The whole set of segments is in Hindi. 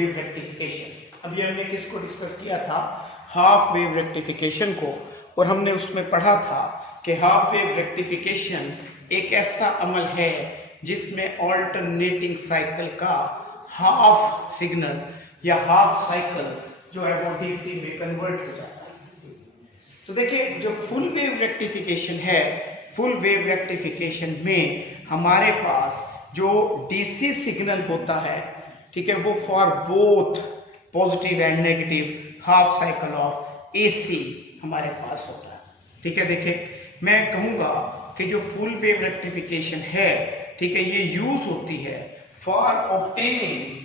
Wave rectification. अभी हमने किसको डिस्कस किया था? हाफ वेव रेक्टिफिकेशन को, और हमने उसमें पढ़ा था कि हाफ वेव रेक्टिफिकेशन एक ऐसा अमल है जिसमें ऑल्टरनेटिंग साइकिल का हाफ सिग्नल या हाफ साइकिल जो है वो डीसी में कन्वर्ट हो जाता है। तो देखिए, जो फुल वेव रेक्टिफिकेशन है, फुल वेव रेक्टिफिकेशन में हमारे पास जो डीसी सिग्नल होता है, ठीक है, वो for both positive and negative half cycle of AC हमारे पास होता है। ठीक है, देखिए मैं कहूंगा कि जो फुल वेव रेक्टिफिकेशन है, ठीक है, ये यूज होती है for obtaining,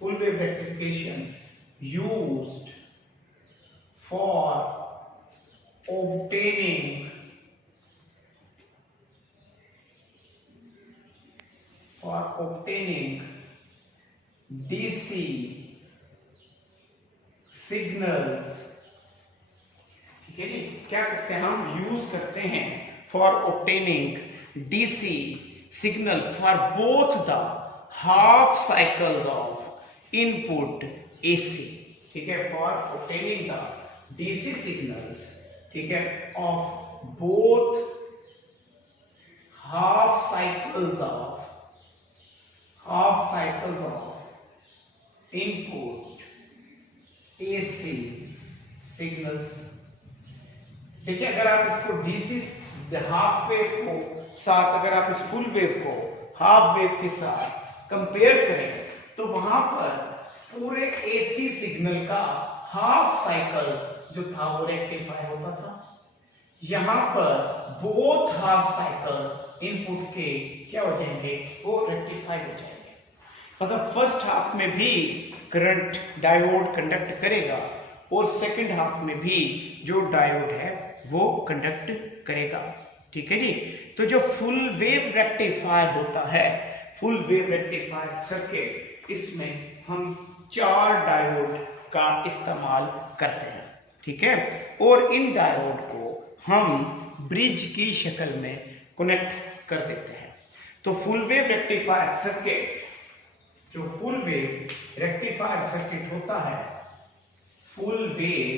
full wave rectification used for obtaining DC signals। ठीक है जी, क्या करते हैं हम? यूज करते हैं for obtaining DC signal for both the half cycles of input AC। ठीक है, for obtaining the DC signals, ठीक है, of both half cycles of input AC signals. ठीक है, अगर आप इसको डीसी हाफ वेव को साथ, अगर आप इस फुल वेव को हाफ वेव के साथ कंपेयर करें तो वहां पर पूरे एसी सिग्नल का हाफ साइकिल जो था वो रेक्टिफाई होता था। यहां पर बोथ हाफ साइकिल इनपुट के क्या हो जाएंगे? वो रेक्टिफाई हो जाएंगे। मतलब फर्स्ट हाफ में भी करंट डायोड कंडक्ट करेगा और सेकंड हाफ में भी जो डायोड है वो कंडक्ट करेगा। ठीक है जी, तो जो फुल वेव रेक्टिफायर होता है, फुल वेव रेक्टिफायर सर्किट, इसमें हम 4 डायोड का इस्तेमाल करते हैं। ठीक है, और इन डायोड को हम ब्रिज की शक्ल में कनेक्ट कर देते हैं। तो फुल वेव रेक्टिफायर सर्किट, जो फुल वेव रेक्टिफायर सर्किट होता है, full wave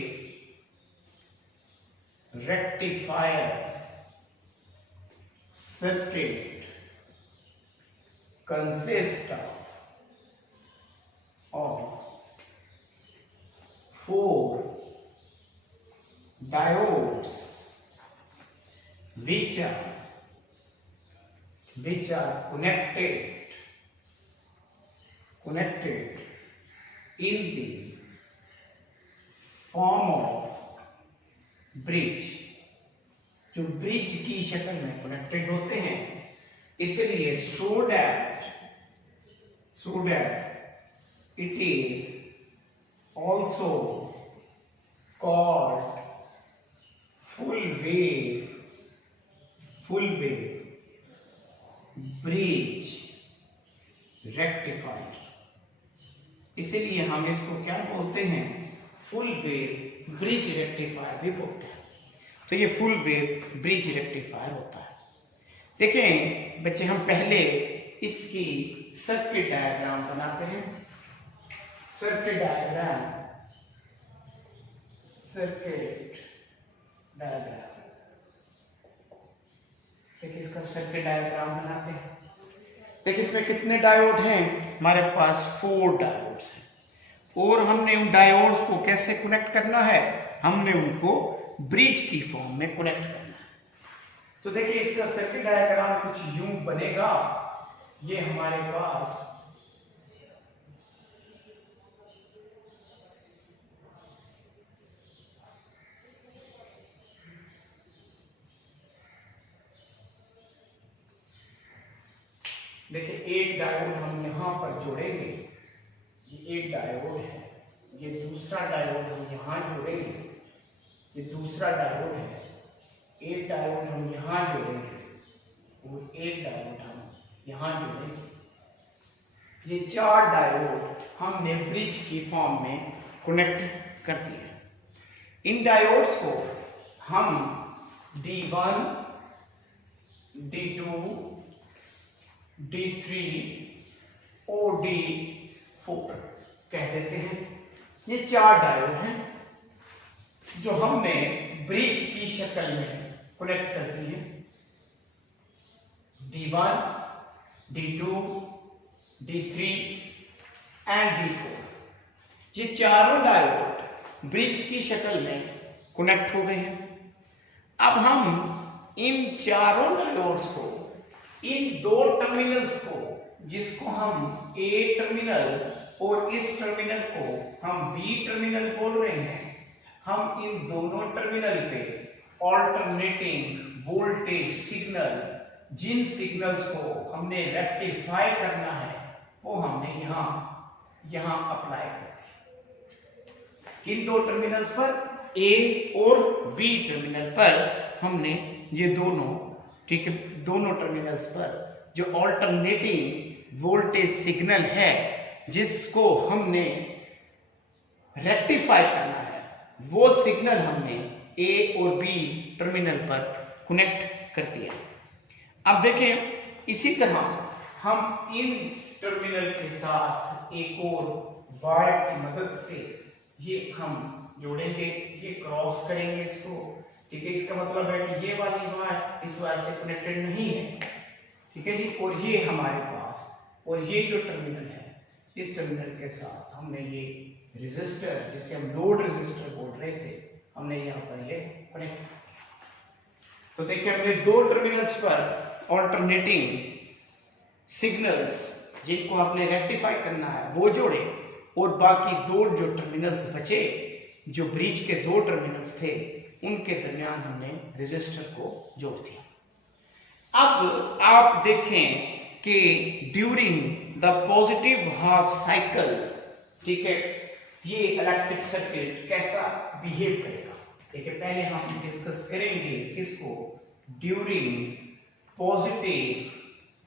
rectifier circuit consist of 4 diodes which are connected in the form of bridge, जो ब्रिज की शक्ल में कनेक्टेड होते हैं, इसलिए so that it is also called full wave bridge rectifier। इसलिए हम इसको क्या बोलते हैं? फुल वेव ब्रिज रेक्टिफायर भी बोलते हैं। तो ये फुल वेव ब्रिज रेक्टिफायर होता है। देखें बच्चे, हम पहले इसकी सर्किट डायग्राम बनाते हैं। सर्किट डायग्राम देखिए, इसका सर्किट डायग्राम बनाते हैं। देखिए इसमें कितने डायोड हैं? हमारे पास 4 डायोड्स हैं, और हमने उन डायोड्स को कैसे कनेक्ट करना है? हमने उनको ब्रिज की फॉर्म में कनेक्ट करना है। तो देखिए इसका सर्किट डायग्राम कुछ यूं बनेगा। ये हमारे पास देखिए एक डायोड हम यहां पर जोड़ेंगे, ये एक डायोड है, ये दूसरा डायोड हम यहां जोड़ेंगे, ये दूसरा डायोड है, एक डायोड हम यहां जोड़ेंगे और एक डायोड हम यहां जोड़ेंगे। ये 4 डायोड हमने ब्रिज की फॉर्म में कनेक्ट कर दिए। इन डायोड्स को हम D1, D2, D3 और D4 कह देते हैं। ये 4 डायोड हैं जो हमने ब्रिज की शक्ल में कनेक्ट कर दी है। D1, D2, D3 and D4। ये चारों डायोड ब्रिज की शक्ल में कनेक्ट हो गए हैं। अब हम इन चारों डायोड्स को, इन 2 टर्मिनल्स को, जिसको हम A टर्मिनल और इस टर्मिनल को हम B टर्मिनल बोल रहे हैं, हम इन दोनों टर्मिनल पे ऑल्टरनेटिंग वोल्टेज सिग्नल, जिन सिग्नल्स को हमने रेक्टिफाई करना है, वो हमने यहां अप्लाई कर दिया। किन 2 टर्मिनल्स पर? A और B टर्मिनल पर हमने ये दोनों, ठीक है, दोनों टर्मिनल्स पर जो ऑल्टरनेटिंग वोल्टेज सिग्नल है, जिसको हमने रेक्टिफाई करना है, वो सिग्नल हमने A और B टर्मिनल पर कनेक्ट कर दिया। अब देखें, इसी तरह हम इन टर्मिनल के साथ एक और वायर की मदद से ये हम जोड़ेंगे, ये क्रॉस करेंगे इसको, ठीक है। इसका मतलब है कि ये वाली वायर इस वायर से कनेक्टेड नहीं है, ठीक है जी। और ये हमारे पास, और ये जो टर्मिनल है, इस टर्मिनल के साथ हमने ये रेजिस्टर, जिसे हम लोड रेजिस्टर बोल रहे थे, हमने यहाँ पर ये कनेक्ट। तो देखिए, हमने 2 टर्मिनल्स पर ऑल्टरनेटिंग सिग्नल्स, जिनको आपने रेक्टिफाई करना है, वो जोड़े, और बाकी 2 जो टर्मिनल्स बचे, जो ब्रिज के 2 टर्मिनल्स थे, उनके दरमियान हमने रेजिस्टर को जोड़ दिया। अब आप देखें कि during the positive half cycle, ठीक है, ये इलेक्ट्रिक सर्किट कैसा बिहेव करेगा। ठीक है, पहले हम डिस्कस करेंगे किसको, ड्यूरिंग पॉजिटिव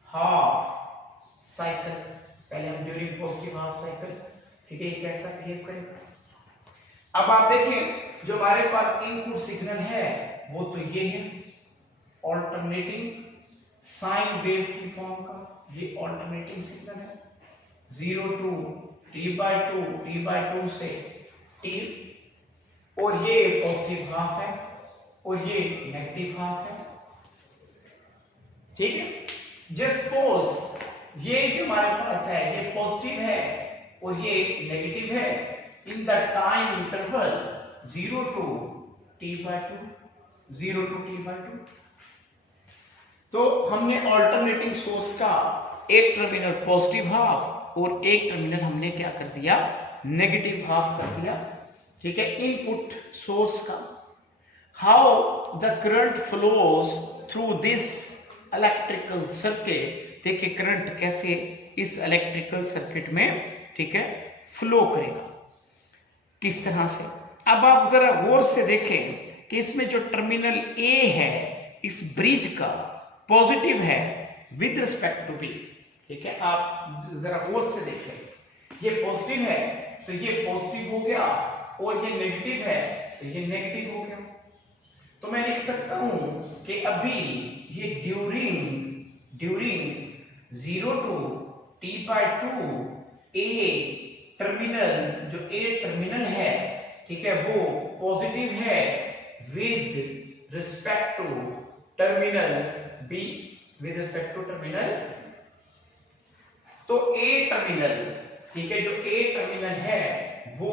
हाफ साइकिल। पहले हम ड्यूरिंग पॉजिटिव हाफ साइकिल, ठीक है, कैसा बिहेव करेगा। अब आप देखें, जो हमारे पास इनपुट सिग्नल है वो तो ये है, ऑल्टरनेटिंग साइन वेव की फॉर्म का, ये ऑल्टरनेटिंग सिग्नल है, 0 to T/2, T/2 से T, और ये पॉजिटिव हाफ है और ये नेगेटिव हाफ है, ठीक है। जस्ट सपोज ये जो हमारे पास है ये पॉजिटिव है और ये नेगेटिव है, in the time interval 0 to T/2, 0 to T/2। तो हमने ऑल्टरनेटिंग सोर्स का एक टर्मिनल पॉजिटिव हाफ और एक टर्मिनल हमने क्या कर दिया, नेगेटिव हाफ कर दिया, ठीक है, इनपुट सोर्स का। How the current flows through this electrical circuit, देखिए करंट कैसे इस इलेक्ट्रिकल सर्किट में, ठीक है, फ्लो करेगा, किस तरह से। अब आप जरा गौर से देखें कि इसमें जो टर्मिनल A है इस ब्रिज का पॉजिटिव है विद रिस्पेक्ट टू B, ठीक है। आप जरा गौर से देखें, ये पॉजिटिव है तो ये पॉजिटिव हो गया, और ये नेगेटिव है तो ये नेगेटिव हो गया। तो मैं लिख सकता हूं कि अभी ये during 0 to T/2 A terminal, जो A टर्मिनल है, ठीक है, वो पॉजिटिव है with respect to terminal B, with respect to terminal. तो A टर्मिनल, ठीक है, जो A टर्मिनल है वो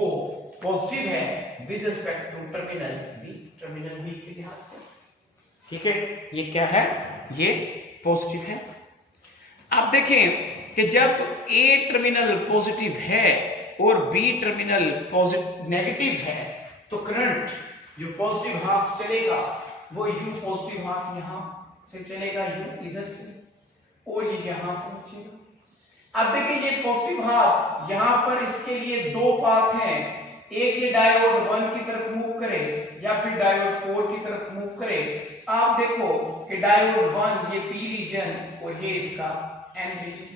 पॉजिटिव है with respect to terminal B, terminal B के लिहाज से, ठीक है। ये क्या है, ये पॉजिटिव है। आप देखें कि जब A टर्मिनल पॉजिटिव है और B टर्मिनल नेगेटिव है, तो करंट जो पॉजिटिव हाफ चलेगा वो U पॉजिटिव हाफ यहां से चलेगा, U इधर से, और ये यहां पहुंचेगा। अब देखिए, ये पॉजिटिव हाफ यहां पर, इसके लिए 2 पाथ हैं, एक ये डायोड 1 की तरफ मूव करे या फिर डायोड 4 की तरफ मूव करे। आप देखो कि डायोड 1 ये P रीजन और ये इसका N रीजन।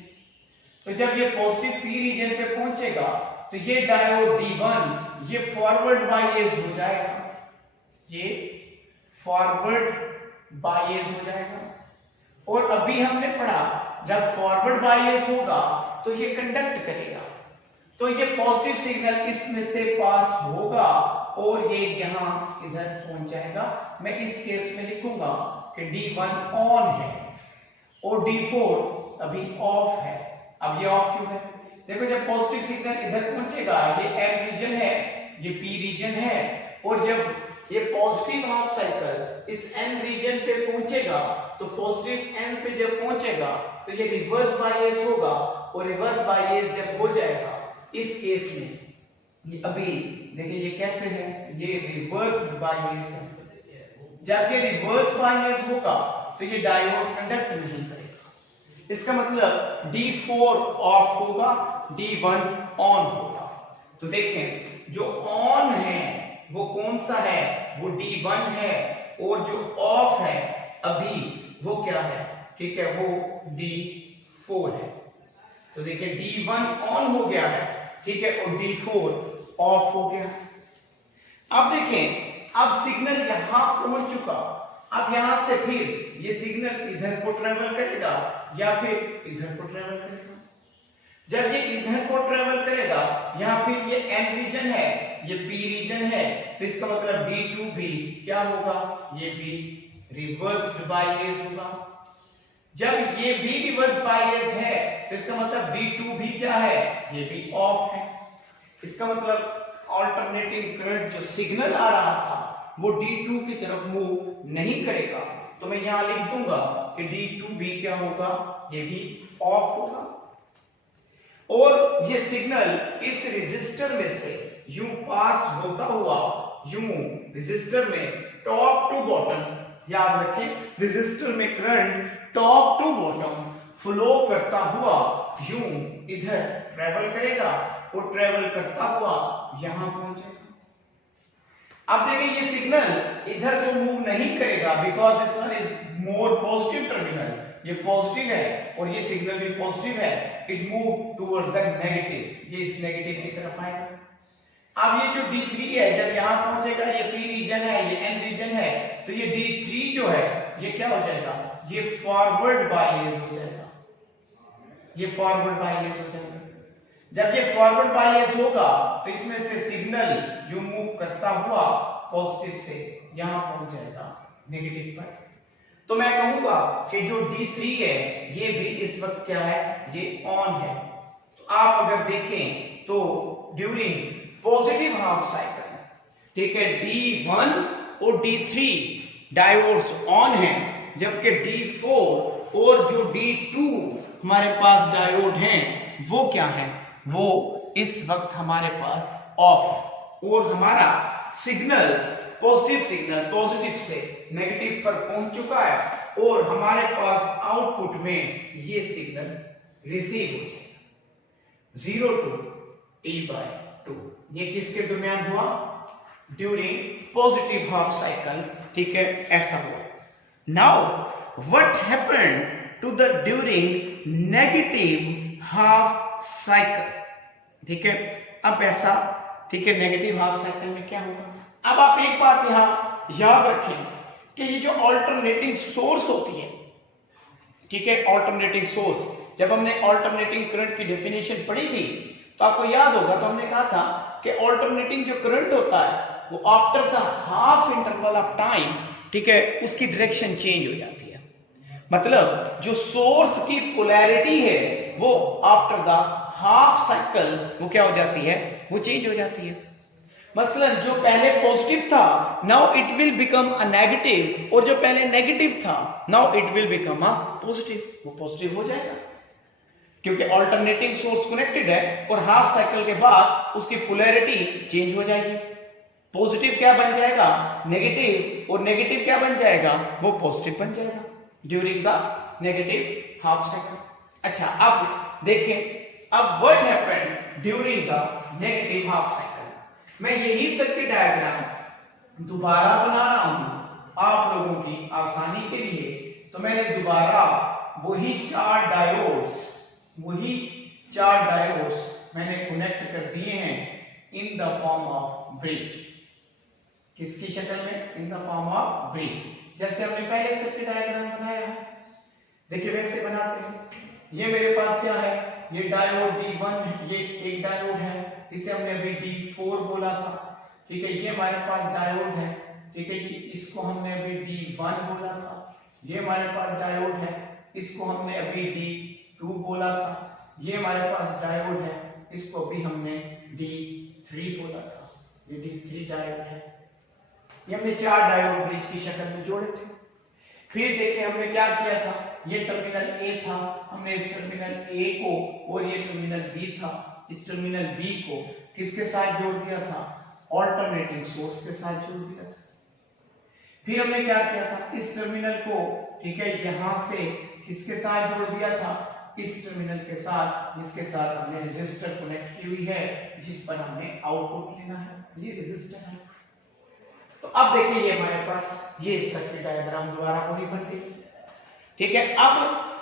तो जब ये पॉजिटिव P रीजन पे पहुंचेगा तो ये डायोड D1 ये फॉरवर्ड बायस हो जाएगा, ये फॉरवर्ड बायस हो जाएगा। और अभी हमने पढ़ा जब फॉरवर्ड बायस होगा तो ये कंडक्ट करेगा। तो ये पॉजिटिव सिग्नल इसमें से पास होगा और ये यहां इधर पहुंच जाएगा। मैं इस केस में लिखूंगा कि D1 ऑन है और D4 अभी ऑफ है। अब ये ऑफ क्यों है? देखो जब पॉजिटिव सिग्नल इधर पहुंचेगा, ये N रीजन है, ये P रीजन है, और जब ये पॉजिटिव हाफ साइकिल इस N रीजन पे पहुंचेगा तो पॉजिटिव N पे जब पहुंचेगा तो ये रिवर्स बायस होगा, और रिवर्स बायस जब हो जाएगा इस केस में, ये अभी देखिए ये कैसे है, ये रिवर्स बायस है। जब ये रिवर्स बायस होगा तो ये डायोड कंडक्ट नहीं करेगा। इसका मतलब D4 ऑफ होगा, D1 ऑन होगा। तो देखें जो ऑन है वो कौन सा है, वो D1 है, और जो ऑफ है अभी वो क्या है, ठीक है, वो D4 है। तो देखिए D1 ऑन हो गया है, ठीक है, और D4 ऑफ हो गया। अब देखें, अब सिग्नल यहां पहुंच चुका, अब यहां से फिर ये सिग्नल इधर को ट्रेवल करेगा या फिर इधर को ट्रेवल करेगा। जब ये इधर को ट्रेवल करेगा, यहां फिर ये N रीजन है, ये P रीजन है, तो इसका मतलब D2 भी क्या होगा, ये भी रिवर्स बायस होगा। जब ये भी रिवर्स बायस है तो इसका मतलब D2 भी क्या है, ये भी ऑफ है। इसका मतलब अल्टरनेटिंग करंट जो सिग्नल आ रहा था वो D2 की तरफ मूव नहीं करेगा। तो मैं यहां लिख दूंगा कि D2 भी क्या होगा, ये भी ऑफ होगा। और ये सिग्नल इस रेजिस्टर में से यूं पास होता हुआ यूं रेजिस्टर में टॉप टू बॉटम, याद रखें रेजिस्टर में current top to bottom flow करता हुआ यूं इधर ट्रेवल करेगा और ट्रेवल करता हुआ यहां पहुंचेगा। अब देखिए ये सिग्नल इधर को मूव नहीं करेगा because this one is more positive terminal, ये पॉजिटिव है और ये सिग्नल भी पॉजिटिव है, it move towards the negative, ये इस नेगेटिव की तरफ आएगा। अब ये जो D3 है जब यहां पहुंचेगा, ये P रीजन है, ये N रीजन है, तो ये D3 जो है ये क्या हो जाएगा, ये फॉरवर्ड बायस हो जाएगा, ये फॉरवर्ड बायस हो जाएगा। जब ये फॉरवर्ड बायस होगा तो इसमें से सिग्नल यू मूव करता हुआ पॉजिटिव से यहां पहुंच जाएगा नेगेटिव पर। तो मैं कहूंगा कि जो D3 है ये भी इस वक्त क्या है, ये ऑन है। तो आप अगर देखें तो ड्यूरिंग पॉजिटिव हाफ साइकिल, ठीक है, D1 और D3 डायोड्स ऑन है, जबकि D4 और जो D2 हमारे पास डायोड हैं वो क्या है, वो इस वक्त हमारे पास ऑफ है, और हमारा सिग्नल पॉजिटिव से नेगेटिव पर पहुंच चुका है और हमारे पास आउटपुट में ये सिग्नल रिसीव हो जाएगा 0 to T/2। ये किसके दरमियान हुआ, ड्यूरिंग पॉजिटिव हाफ साइकिल, ठीक है, ऐसा हुआ। Now what happened to the during negative half cycle, ठीक है, अब ऐसा, ठीक है, नेगेटिव हाफ साइकिल में क्या होगा। अब आप एक बात यहां याद रखें कि ये जो अल्टरनेटिंग सोर्स होती है, ठीक है, अल्टरनेटिंग सोर्स, जब हमने अल्टरनेटिंग करंट की डेफिनेशन पढ़ी थी तो आपको याद होगा, तो हमने कहा था कि अल्टरनेटिंग जो करंट होता है वो after the half interval of time, ठीक है, उसकी डायरेक्शन चेंज हो जाती है। मतलब जो सोर्स की पोलैरिटी है वो आफ्टर द हाफ साइकिल वो क्या हो जाती है, वो चेंज हो जाती है। मसलन जो पहले पॉजिटिव था now it will become a negative, और जो पहले नेगेटिव था now it will become a positive, वो पॉजिटिव हो जाएगा क्योंकि अल्टरनेटिंग सोर्स कनेक्टेड है और हाफ साइकिल के बाद उसकी पोलैरिटी चेंज हो जाएगी। पॉजिटिव क्या बन जाएगा, नेगेटिव, और नेगेटिव क्या बन जाएगा, वो पॉजिटिव बन जाएगा during the negative half cycle. अच्छा अब देखें, अब what happened during the negative half cycle. मैं यही सर्किट डायग्राम दोबारा बना रहा हूं आप लोगों की आसानी के लिए। तो मैंने दोबारा वही चार डायोड्स मैंने कनेक्ट कर दिए हैं in the form of bridge. किसकी शक्ल में, in the form of bridge, जैसे हमने पहले सर्किट डायग्राम बनाया है। देखिए वैसे बनाते हैं। ये मेरे पास क्या है, ये डायोड D1 ये एक डायोड है, इसे हमने अभी D4 बोला था, ठीक है। ये हमारे पास डायोड है, ठीक है जी, इसको हमने अभी D1 बोला था। ये हमारे पास डायोड है, इसको हमने अभी D2 बोला था। ये हमारे पास डायोड है, इसको अभी हमने D3 बोला था। ये D3 डायोड है। ये हमने 4 डायोड ब्रिज की शक्ल में जोड़े थे। फिर देखिए हमने क्या किया था, ये टर्मिनल A था, हमने इस टर्मिनल A को, और ये टर्मिनल B था, इस टर्मिनल B को किसके साथ जोड़ दिया था, ऑल्टरनेटिंग सोर्स के साथ जोड़ दिया था। फिर हमने क्या किया था, इस टर्मिनल को, ठीक है, यहां से किसके साथ जोड़ दिया था, इस टर्मिनल के साथ, जिसके साथ हमने रेजिस्टर कनेक्ट की हुई है, जिस पर हमने आउटपुट लेना है, ये रेजिस्टर है। तो अब देखिए ये हमारे पास ये सर्किट डायग्राम दोबारा पूरी बन गई, ठीक है। अब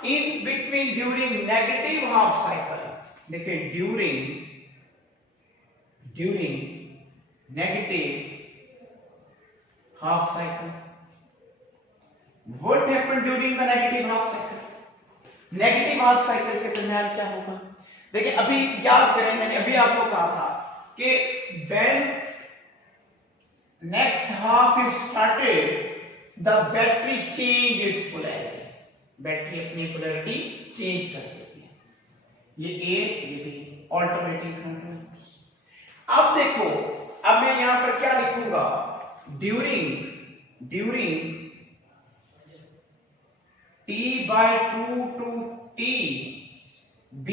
in between during negative half cycle, देखिए during negative half cycle, what happened during the negative half cycle, negative half cycle के दरमियान क्या होगा। देखिए अभी याद करें, मैंने अभी आपको कहा था कि when next half is started, the battery change its polarity, battery अपनी पोलैरिटी चेंज कर देती है, ये A ये B, ऑल्टरनेटिंग करंट। अब देखो, अब मैं यहां पर क्या लिखूंगा, during T/2 to T B,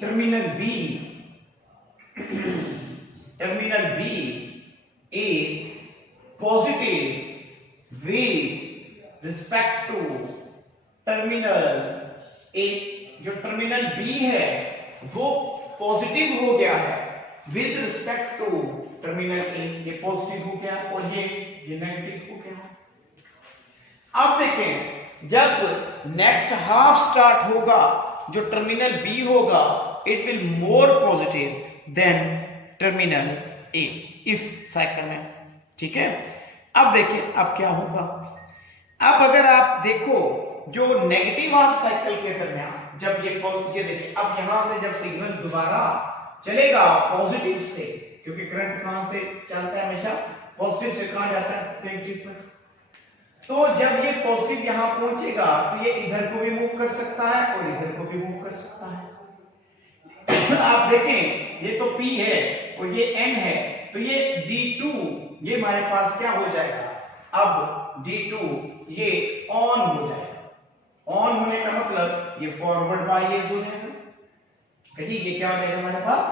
terminal B is positive with respect to terminal A, जो टर्मिनल B है वो पॉजिटिव हो गया है with respect to terminal A, ये पॉजिटिव हो गया और ये नेगेटिव हो गया। अब देखें जब नेक्स्ट हाफ स्टार्ट होगा, जो टर्मिनल B होगा it will more positive than terminal A इस साइकिल में, ठीक है। अब देखिए अब क्या होगा, अब अगर आप देखो जो नेगेटिव हाफ साइकिल के दरमियान जब ये देखिए, अब यहां से जब सिग्नल दोबारा चलेगा पॉजिटिव से, क्योंकि करंट कहां से चलता है, हमेशा पॉजिटिव से कहां जाता है, नेगेटिव पर। तो जब ये पॉजिटिव यहां पहुंचेगा तो ये इधर को भी मूव कर सकता है और इधर को भी मूव कर सकता है। आप देखें ये तो P है और ये N है, तो ये D2 ये हमारे पास क्या हो जाएगा, अब D2 ये ऑन हो जाएगा। ऑन होने का मतलब ये फॉरवर्ड बायस हो जाएगा, ठीक, ये क्या हो जाएगा हमारे पास,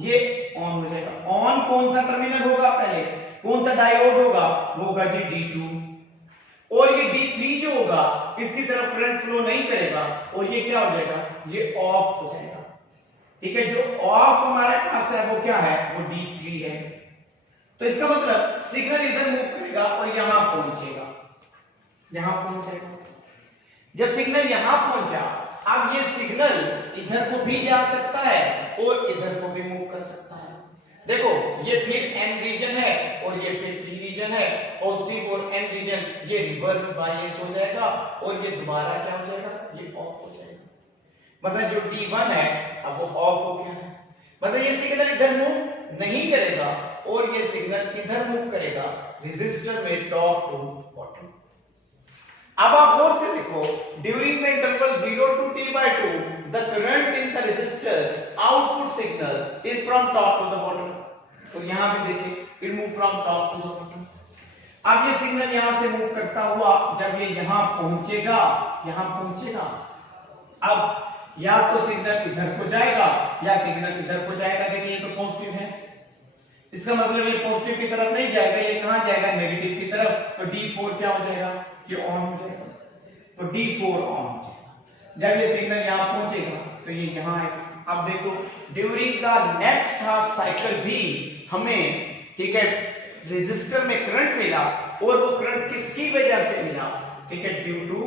ये ऑन हो जाएगा। ऑन कौन सा टर्मिनल होगा, पहले कौन सा डायोड होगा, वो होगा जी D2, और ये D3 जो होगा इसकी तरफ करंट फ्लो नहीं करेगा और ये क्या हो जाएगा, ये ऑफ हो जाएगा, ठीक है। जो ऑफ हमारे पास है वो क्या है, वो D3 है। तो इसका मतलब सिग्नल इधर मूव करेगा और यहां पहुंचेगा, यहां पहुंचेगा। जब सिग्नल यहां पहुंचा, अब ये सिग्नल इधर को भी जा सकता है और इधर को भी मूव कर सकता है। देखो ये फिर N रीजन है और ये फिर P रीजन है, पॉजिटिव और N रीजन ये रिवर्स बायस हो जाएगा और ये दोबारा क्या हो जाएगा, ये ऑफ हो जाएगा। मतलब जो D1 है अब वो ऑफ हो गया है, मतलब ये सिग्नल इधर मूव नहीं करेगा और ये सिग्नल इधर मूव करेगा रेजिस्टर में टॉप टू बॉटम। अब आप गौर से देखो, during the interval 0 to T/2 the current in the resistor output signal is from top to the bottom। तो यहां भी देखिए it move from top to the bottom। अब ये सिग्नल यहां से मूव करता हुआ जब ये यहां पहुंचेगा, अब या तो सिग्नल इधर को जाएगा या सिग्नल इधर को जाएगा। देखिए ये तो पॉजिटिव है, इसका मतलब ये पॉजिटिव की तरफ नहीं जाएगा, ये कहां जाएगा, नेगेटिव की तरफ। तो D4 क्या हो जाएगा, ये ऑन हो जाएगा, तो D4 ऑन हो जाएगा। जब ये सिग्नल यहां पहुंचेगा तो ये यहां आएगा। अब देखो during the next half cycle भी हमें, ठीक है, रेजिस्टर में करंट मिला और वो करंट किसकी वजह से मिला, ठीक है, due to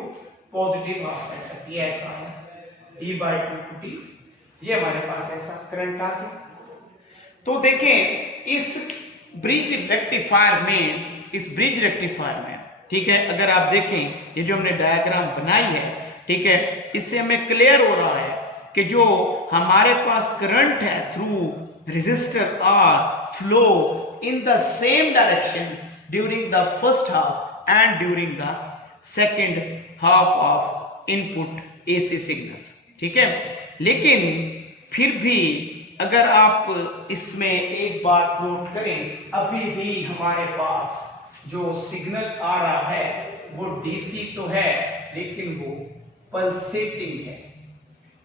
positive half cycle. ये ऐसा है T/2 to T, ये हमारे पास ऐसा करंट आ गया। तो देखें इस ब्रिज रेक्टिफायर में, ठीक है, अगर आप देखें ये जो हमने डायग्राम बनाई है, ठीक है, इससे हमें क्लियर हो रहा है कि जो हमारे पास करंट है through resistor R flow in the same direction during the first half and during the second half of input AC signals, ठीक है। लेकिन फिर भी अगर आप इसमें एक बात नोट करें, अभी भी हमारे पास जो सिग्नल आ रहा है वो डीसी तो है लेकिन वो पल्सेटिंग है।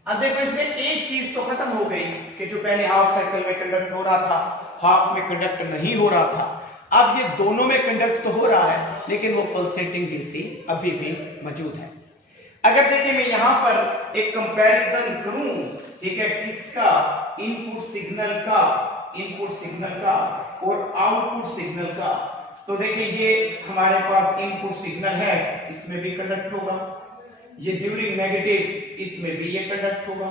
अब देखो इसमें एक चीज तो खत्म हो गई कि जो पहले हाफ साइकिल में कंडक्ट हो रहा था, हाफ में कंडक्ट नहीं हो रहा था। अब ये दोनों में कंडक्ट तो हो रहा है लेकिन वो पल्सेटिंग डीसी अभी भी मौजूद है। अगर देखिए मैं यहां पर एक कंपैरिजन करूं, ठीक है, किसका, इनपुट सिग्नल का और आउटपुट सिग्नल का, तो देखिए ये हमारे पास इनपुट सिग्नल है, इसमें भी कंडक्ट होगा, ये ड्यूरिंग नेगेटिव इसमें भी ये कंडक्ट होगा,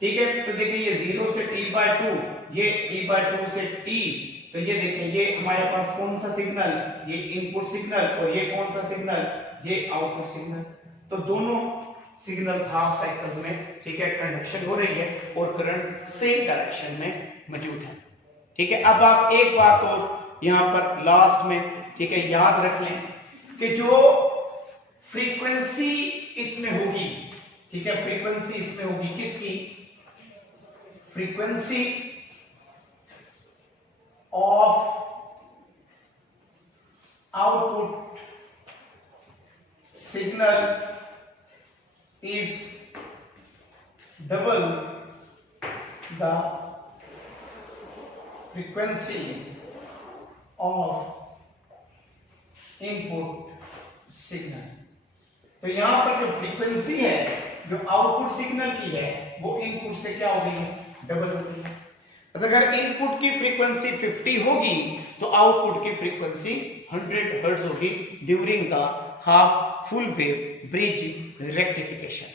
ठीक है। तो देखिए ये 0 से t/2, ये t/2 से t, तो ये देखिए ये हमारे पास कौन सा सिग्नल, ये इनपुट सिग्नल, और ये कौन सा सिग्नल, ये आउटपुट सिग्नल। तो दोनों सिग्नल्स हाफ साइकिल्स में, ठीक है, कंडक्शन हो रही है और करंट सेम डायरेक्शन में मौजूद है, ठीक है। अब आप एक बात और यहां पर लास्ट में, ठीक है, याद रख लें कि जो फ्रीक्वेंसी इसमें होगी, ठीक है, फ्रीक्वेंसी इसमें होगी किसकी, frequency of output signal is double the frequency of input signal। तो यहां पर जो फ्रीक्वेंसी है जो आउटपुट सिग्नल की है वो इनपुट से क्या हो गई है, डबल हो गई है। अगर इनपुट की फ्रीक्वेंसी 50 होगी तो आउटपुट की फ्रीक्वेंसी 100 हर्ट्ज होगी during the half full wave bridge rectification,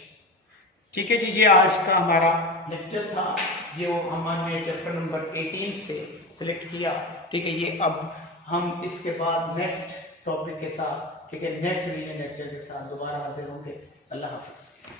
ठीक है जी। ये आज का हमारा लेक्चर था जो हमने चैप्टर नंबर 18 से सिलेक्ट किया, ठीक है। ये अब हम इसके बाद नेक्स्ट टॉपिक के साथ, ठीक है, नेक्स्ट रिवीजन लेक्चर के साथ दोबारा हाजिर होंगे। अल्लाह हाफिज।